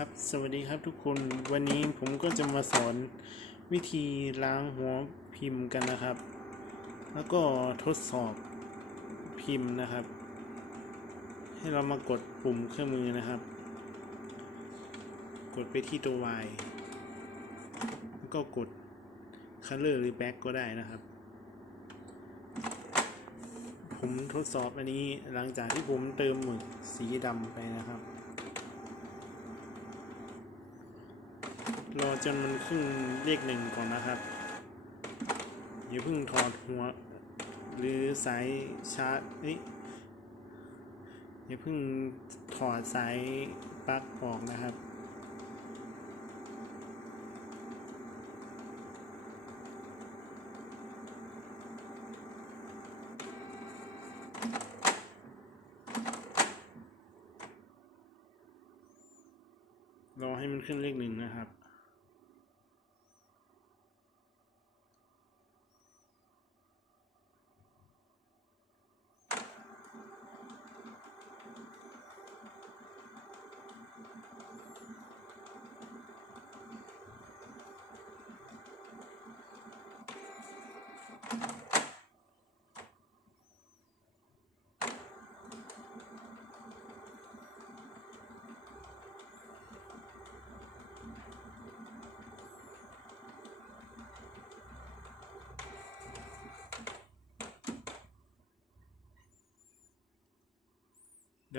ครับสวัสดีครับทุกคนวันนี้ผมก็จะมาสอนวิธีล้างหัวพิมพ์กันนะครับ แล้วก็ทดสอบพิมพ์นะครับ ให้เรามากดปุ่มเครื่องมือนะครับ กดไปที่ตัว Y แล้วก็กด Color หรือ Back ก็ได้นะครับ ผมทดสอบอันนี้หลังจากที่ผมเติมหมึกสีดำไปนะครับ รอจนมันขึ้นเลขหนึ่งก่อนนะครับอย่าเพิ่งถอดหัว หรือสายชาร์จเอ้ยอย่าเพิ่งถอดสายปลั๊กออกนะครับรอให้มันขึ้นเลขหนึ่งนะครับ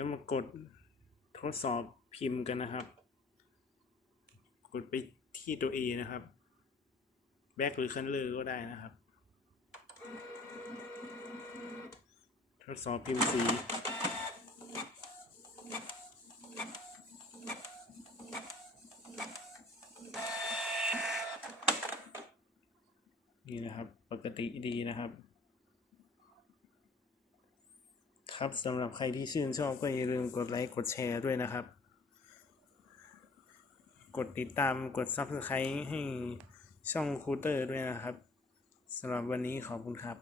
ดี๋ยวมากดทดสอบพิมพ์กันนะครับ กดไปที่ตัว A นะครับ แบ็กหรือคันเลอร์ก็ได้นะครับ ทดสอบพิมพ์สีนี่นะครับ ปกติดีนะครับ ครับสำหรับใครที่ชื่นชอบก็อย่าลืมกดไลค์กดแชร์ด้วยนะครับ กดติดตามกด Subscribe ให้ช่องคูเตอร์ด้วยนะครับสำหรับวันนี้ขอบคุณครับ